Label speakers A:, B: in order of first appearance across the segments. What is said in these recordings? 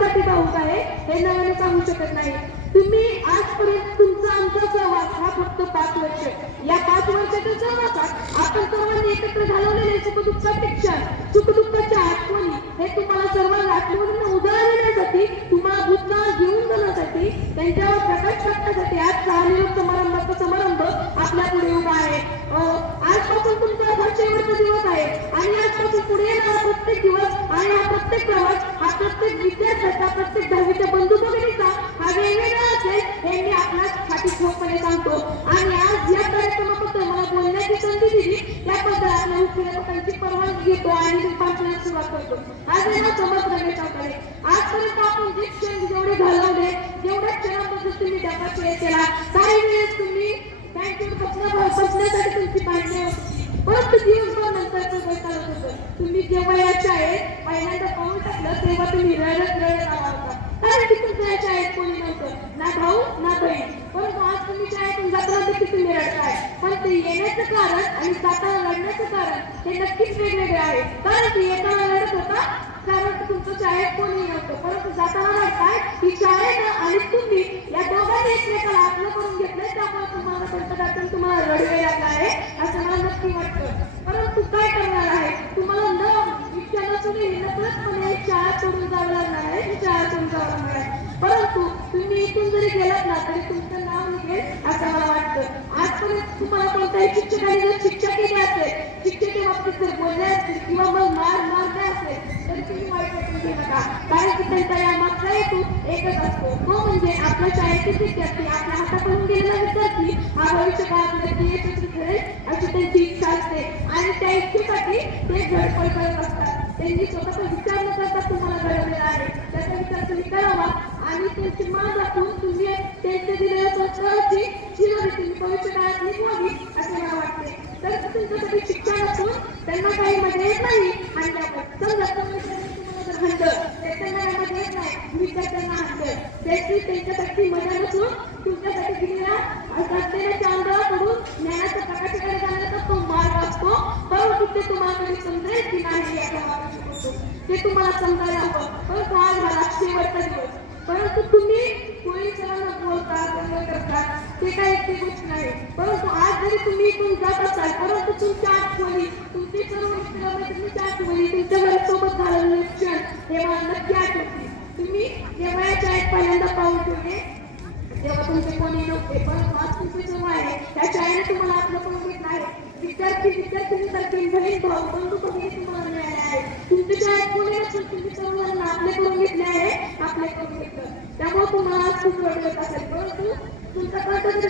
A: कोणासाठी भाऊक आहे हे नव्याने सांगू शकत नाही. तुम्ही आजपर्यंत तुमचा आमचा सहवास हा फक्त पाच वर्ष. या पाच वर्षाच्या सहवासात आपण सर्वांनी एकत्र घालवलेले सुखदुःखाचे क्षण सुखदुःखाच्या आठवणी हे तुम्हाला सर्वांना आठवणींना उदाहरण देण्यासाठी तुम्हाला भूतकाळ घेऊन जाण्यासाठी त्यांच्यावर प्रकाश टाकण्यासाठी आज सहानिरोध समारंभाचा समारंभ आपल्या पुढे उभा आहे. आजपासून तुमचा हा शेवटचा दिवस आहे. आणि आजपासून पुढे येणारा प्रत्येक दिवस आणि हा प्रत्येक प्रवास हा प्रत्येक विद्यार्थ्याचा प्रत्येक दहावीच्या बंधू भगिनीचा हा वेगवेगळा असेल हे मी आपल्याला खाती ठोकपणे सांगतो आणि आज या कार्यक्रमाबद्दल मला बोलण्याची संधी दिली त्याबद्दल आपल्या उशिरा परवानगी घेतो आणि पाठवण्यास सुरुवात करतो. आज आहे समज रमेश आवताडे आजपर्यंत आपण जे क्षण जेवढे घालवले जेवढ्या क्षणापासून तुम्ही डबा खेळ केला काही वेळेस तुम्ही बँकेत बसण्यासाठी तुमची पाहिजे परंतु दिवसभर नंतर तुम्ही जेव्हा या पहिल्यांदा पाऊल टाकलं तेव्हा तुम्ही रडत रडत आला होता. कारण की तुमच्या या शाळेत कोणी नव्हतं. ना भाऊ ना बहीण. परंतु आज तुम्ही शाळेतून जाताना देखील तुम्ही रडताय पण ते येण्याचं कारण आणि जाताना रडण्याचं कारण हे नक्कीच वेगवेगळे आहे. कारण की येताना रडत होता कारण तुमचं शाळेत कोणी नव्हतं. परंतु जाताना रडताय की शाळेनं आणि तुम्ही या दोघांनी एकमेकाला आपलं करून घेतलंय त्यामुळे तुम्हाला कंटकातून तुम्हाला रडवे लागला आहे असं मला नक्की वाटतं परंतु काय करणार आहे तुम्हाला न शाळा सोडून जावं लागणार आहे शाळा सोडून जावं लागणार आहे परंतु तुम्ही इथून जरी गेलात ना तरी तुमचं नाव निघेल असं मला वाटतं. आजपर्यंत तुम्हाला कोणत्याही शिक्षकाने जर शिक्षा केली असेल शिक्षेच्या बाबतीत जर बोलले असतील किंवा मग मार मारले असेल तुम्ही वाईट वाटून घेऊ नका. कारण की त्यांचा या मागचा हेतू एकच असतो. तो म्हणजे आपल्या शाळेतील विद्यार्थी आपल्या हाताकडून गेलेला विद्यार्थी हा भविष्य काळामध्ये यशस्वी ठरेल अशी त्यांची इच्छा असते. आणि त्या इच्छेसाठी ते धडपड करत असतात. त्यांनी स्वतःचा विचार न करता तुम्हाला घडवलेला आहे त्याचा विचार तुम्ही करावा. आणि त्यांची मान राखून तुम्ही त्यांच्या दिलेल्या संस्काराची शिरोरी तुम्ही भविष्य काळात निघावी असे मला वाटते तर तुमच्यासाठी शिक्षण असून त्यांना काही मजा येत नाही. आणि त्यावर समजा तुम्हाला जर म्हणलं त्यांना मजा येत नाही. विद्यार्थ्यांना हाणलं. त्याची त्यांच्यासाठी मजा नसून तुमच्यासाठी दिलेल्या असलेल्या चांदळाकडून ज्ञानाच्या प्रकाशाकडे जाण्याचा तो मार्ग असतो. परंतु ते तुम्हाला समजेल की नाही हे तुम्हाला समजायला हवं परंतु आज झाला? शेवटचा दिवस. परंतु तुम्ही कोणी सरांना बोलता दंग करता ते काय ती गोष्ट नाही. परंतु आज जरी तुम्ही इथून जात असाल परंतु तुमच्या आठवणी तुमचे सर्व मित्रमैत्रिणीच्या आठवणी तुमच्या घरासोबत घालवलेले क्षण हे मला नक्की आठवते तुम्ही जेव्हा एक पहिल्यांदा पाऊल ठेवले. जेव्हा तुमचे कोणी नव्हते परंतु आज तुमचे जेव्हा आहे. त्या शाळेने तुम्हाला आपलं पण घेतलं आहे. विद्यार्थी विद्यार्थिनीसारखी बहीण भाऊ बंधू भगिनी तुम्हाला मिळाले आहे तुमच्या शाळेत कोणी तुम्ही आपले करून घेतले आहे आपले करून घेतलं त्यामुळे तुम्हाला खूप येत असेल परंतु तुमचा कंठ जरी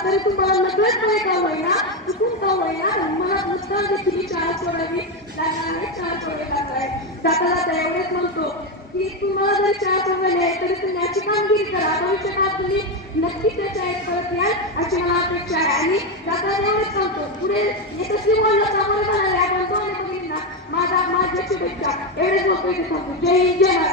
A: तरी तुम्हाला नकळतपणे का होईना चुकून का होईना मनात नुसतं देखील ही शाळा सोडावी लागणार आहे शाळा सोडावी लागणार आहे जाता जाता एवढेच म्हणतो की तुम्हाला जर शाळा आहे तरी तुम्ही याची कामगिरी करा भविष्य तुम्ही नक्की त्या शाळेत परत याल अशी मला अपेक्षा आहे आणि जाता एवढेच सांगतो पुढे येतं सामोरे συμμετέχει. Ένα από του και ένα